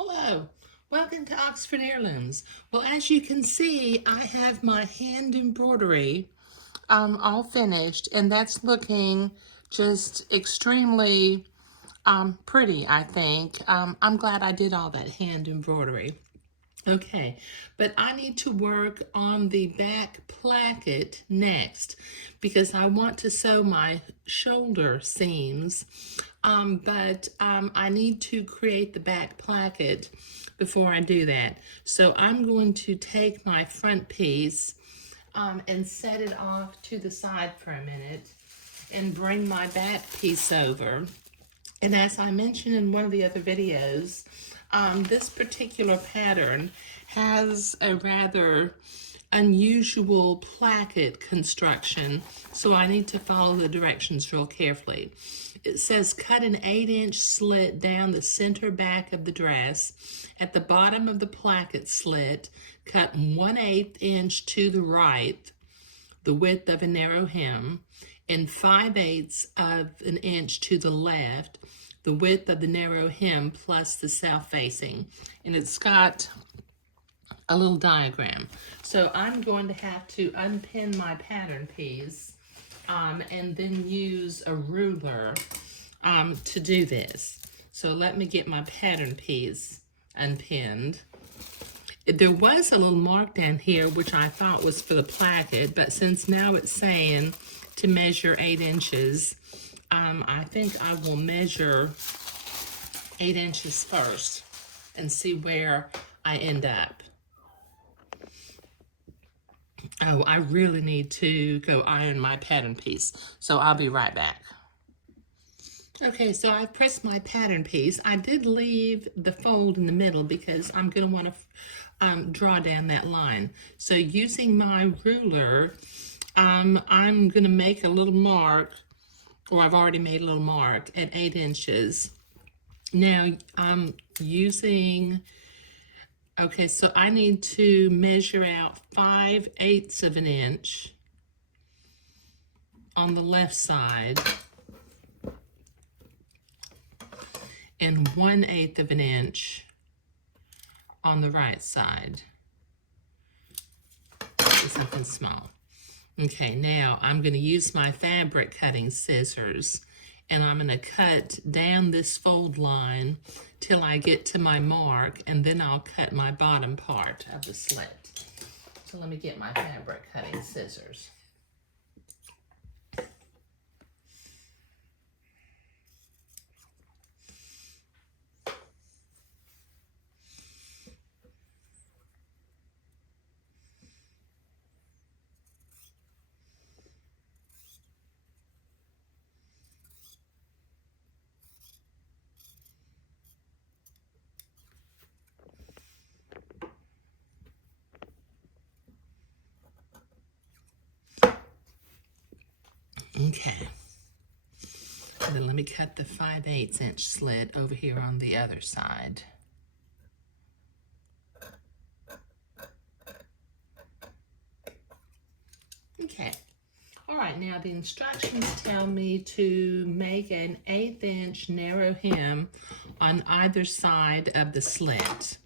Hello, welcome to Oxford Heirlooms. Well, as you can see, I have my hand embroidery all finished, and that's looking just extremely pretty, I think. I'm glad I did all that hand embroidery. Okay, but I need to work on the back placket next because I want to sew my shoulder seams, but I need to create the back placket before I do that. So I'm going to take my front piece and set it off to the side for a minute and bring my back piece over. And as I mentioned in one of the other videos, this particular pattern has a rather unusual placket construction, so I need to follow the directions real carefully. It says cut an 8-inch slit down the center back of the dress. At the bottom of the placket slit, cut 1/8 inch to the right, the width of a narrow hem, and 5/8 of an inch to the left, the width of the narrow hem plus the south facing. And it's got a little diagram. So I'm going to have to unpin my pattern piece and then use a ruler to do this. So let me get my pattern piece unpinned. There was a little mark down here which I thought was for the placket, but since now it's saying to measure 8 inches, I think I will measure 8 inches first and see where I end up. Oh, I really need to go iron my pattern piece, so I'll be right back. Okay, so I've pressed my pattern piece. I did leave the fold in the middle because I'm going to want to draw down that line. So using my ruler, I'm going to make a little mark, or I've already made a little mark at 8 inches. Now I'm using, okay, so I need to measure out 5/8 of an inch on the left side and 1/8 of an inch on the right side. Something small. Okay, now I'm going to use my fabric cutting scissors and I'm going to cut down this fold line till I get to my mark, and then I'll cut my bottom part of the slit. So let me get my fabric cutting scissors. Okay, and then let me cut the 5/8 inch slit over here on the other side. Okay, all right, now the instructions tell me to make an 1/8 inch narrow hem on either side of the slit.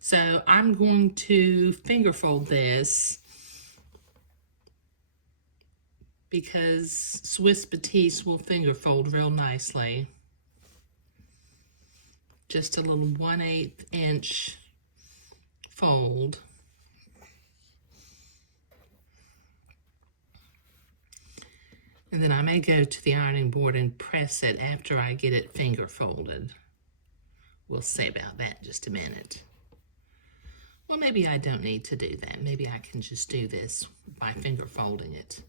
So I'm going to finger fold this because Swiss Batiste will finger fold real nicely. Just a little 1/8 inch fold. And then I may go to the ironing board and press it after I get it finger folded. We'll see about that in just a minute. Well, maybe I don't need to do that. Maybe I can just do this by finger folding it.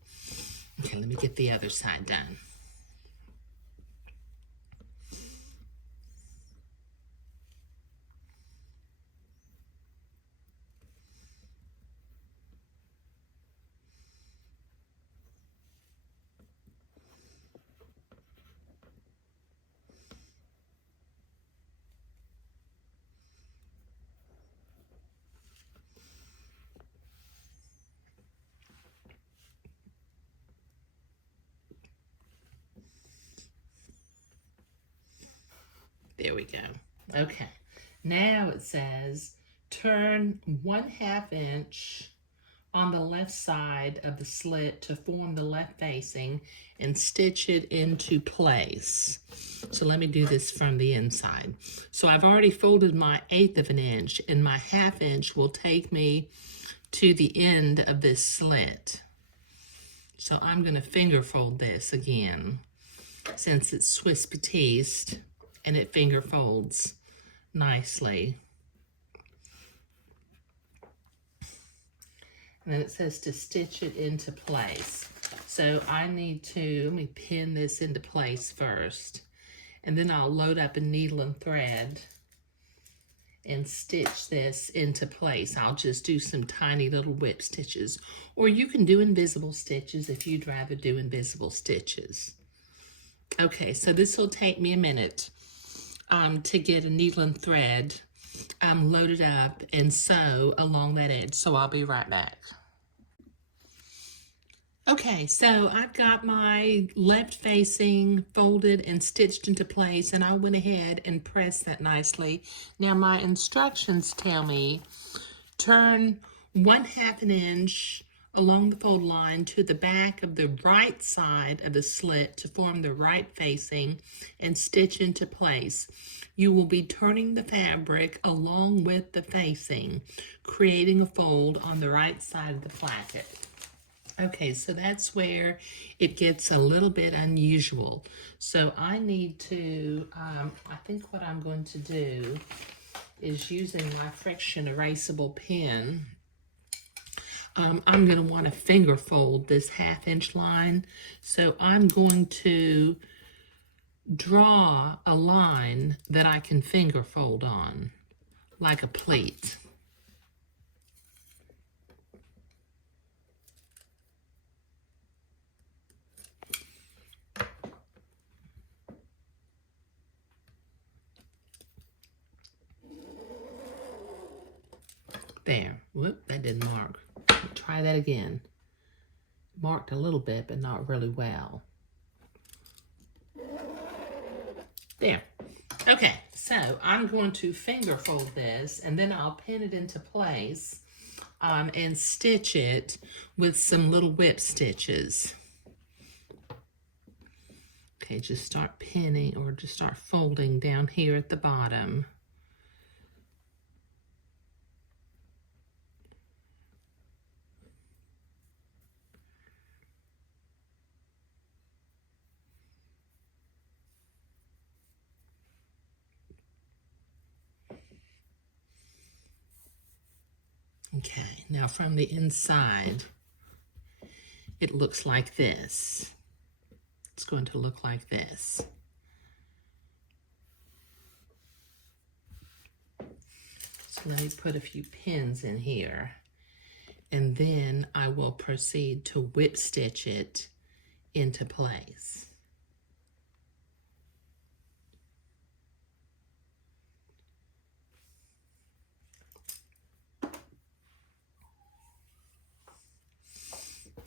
Okay, let me get the other side done. There we go. Okay, Now it says turn 1/2 inch on the left side of the slit to form the left facing and stitch it into place. So let me do this from the inside. So I've already folded my 1/8 of an inch, and my 1/2 inch will take me to the end of this slit. So I'm going to finger fold this again, since it's Swiss Batiste and it finger folds nicely. And then it says to stitch it into place. So I need to, let me pin this into place first. And then I'll load up a needle and thread and stitch this into place. I'll just do some tiny little whip stitches. Or you can do invisible stitches if you'd rather do invisible stitches. Okay, so this will take me a minute to get a needle and thread loaded up and sew along that edge, so I'll be right back. Okay, so I've got my left facing folded and stitched into place, and I went ahead and pressed that nicely. Now my instructions tell me turn 1/2 an inch along the fold line to the back of the right side of the slit to form the right facing and stitch into place. You will be turning the fabric along with the facing, creating a fold on the right side of the placket. Okay, so that's where it gets a little bit unusual. So I need to, I think what I'm going to do is, using my friction erasable pen, I'm going to want to finger fold this 1/2 inch line. So I'm going to draw a line that I can finger fold on, like a pleat. There. Whoop, that didn't mark. Try that again. Marked a little bit, but not really well. There. Okay, so I'm going to finger fold this, and then I'll pin it into place and stitch it with some little whip stitches. Okay, just start pinning, or just start folding down here at the bottom. Okay, now from the inside, it looks like this. It's going to look like this. So let me put a few pins in here, and then I will proceed to whip stitch it into place.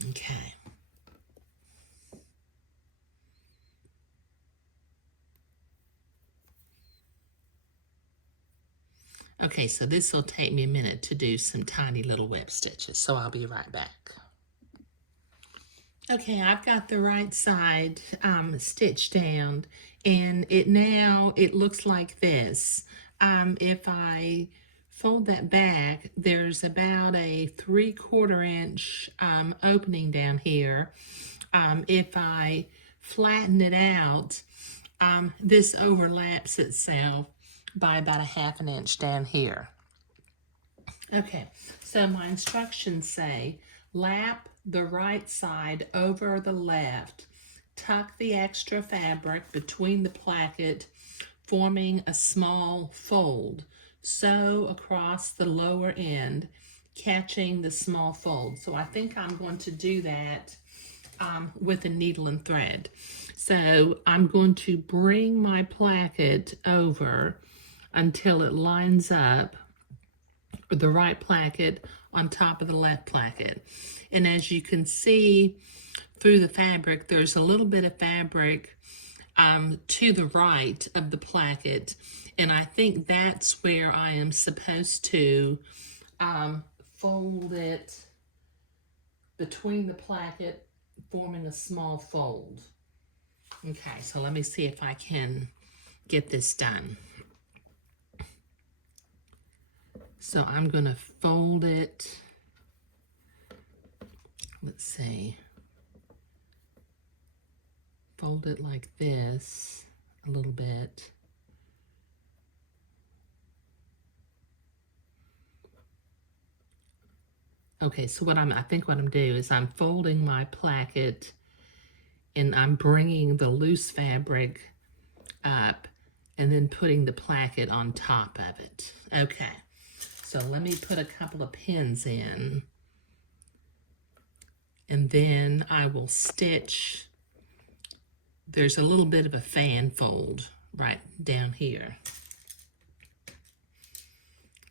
Okay. Okay, so this will take me a minute to do some tiny little whip stitches, so I'll be right back. Okay, I've got the right side stitched down, and it looks like this. If I fold that back, there's about a 3/4 inch opening down here. If I flatten it out, this overlaps itself by about a 1/2 an inch down here. Okay, so my instructions say lap the right side over the left, tuck the extra fabric between the placket, forming a small fold. Sew across the lower end, catching the small fold. So I think I'm going to do that with a needle and thread. So I'm going to bring my placket over until it lines up, the right placket on top of the left placket. And as you can see through the fabric, there's a little bit of fabric to the right of the placket, and I think that's where I am supposed to fold it between the placket, forming a small fold. Okay, so let me see if I can get this done. So I'm going to fold it, let's see, fold it like this a little bit. Okay, so I think what I'm doing is I'm folding my placket and I'm bringing the loose fabric up and then putting the placket on top of it. Okay, so let me put a couple of pins in, and then I will stitch. There's a little bit of a fan fold right down here.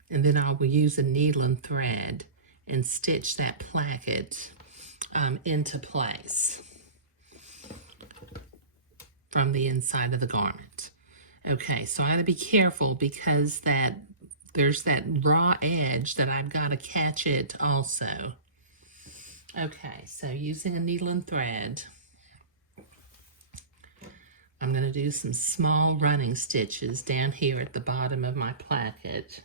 And then I will use a needle and thread and stitch that placket into place from the inside of the garment. Okay, so I gotta be careful because there's that raw edge that I've got to catch it also. Okay, so using a needle and thread, I'm gonna do some small running stitches down here at the bottom of my placket.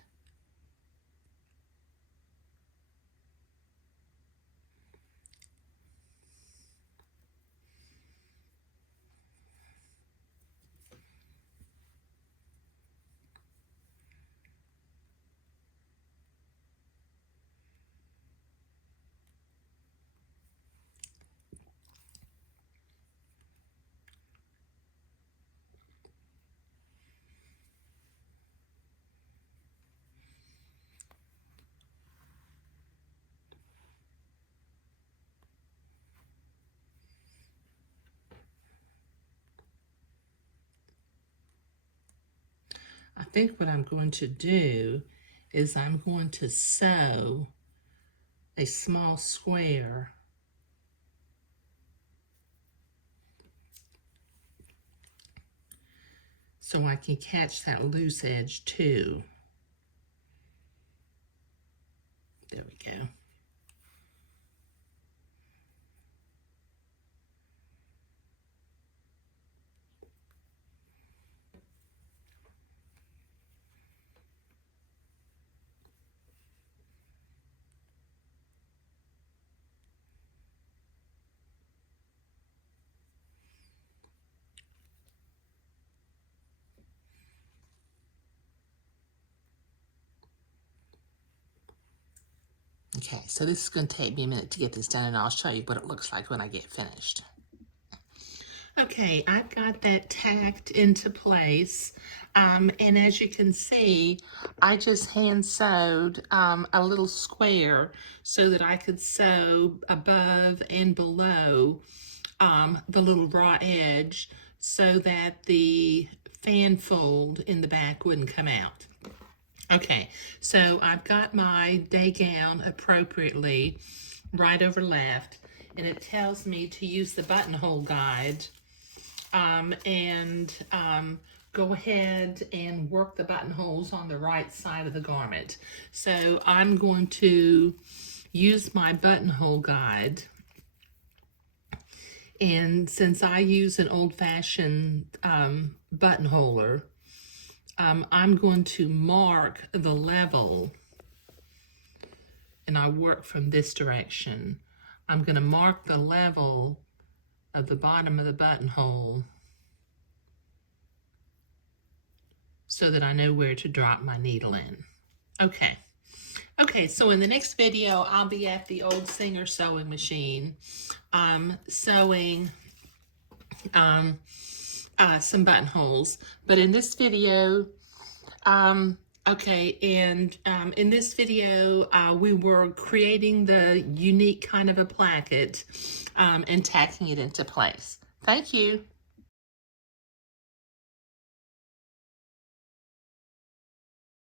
I think what I'm going to do is I'm going to sew a small square so I can catch that loose edge too. There we go. Okay, so this is going to take me a minute to get this done, and I'll show you what it looks like when I get finished. Okay, I've got that tacked into place, and as you can see, I just hand sewed a little square so that I could sew above and below the little raw edge so that the fan fold in the back wouldn't come out. Okay, so I've got my day gown appropriately right over left, and it tells me to use the buttonhole guide and go ahead and work the buttonholes on the right side of the garment. So I'm going to use my buttonhole guide, and since I use an old-fashioned buttonholer, I'm going to mark the level, and I work from this direction. I'm going to mark the level of the bottom of the buttonhole so that I know where to drop my needle in. Okay. Okay, so in the next video, I'll be at the old Singer sewing machine, sewing some buttonholes. But in this video, in this video, we were creating the unique kind of a placket and tacking it into place. Thank you.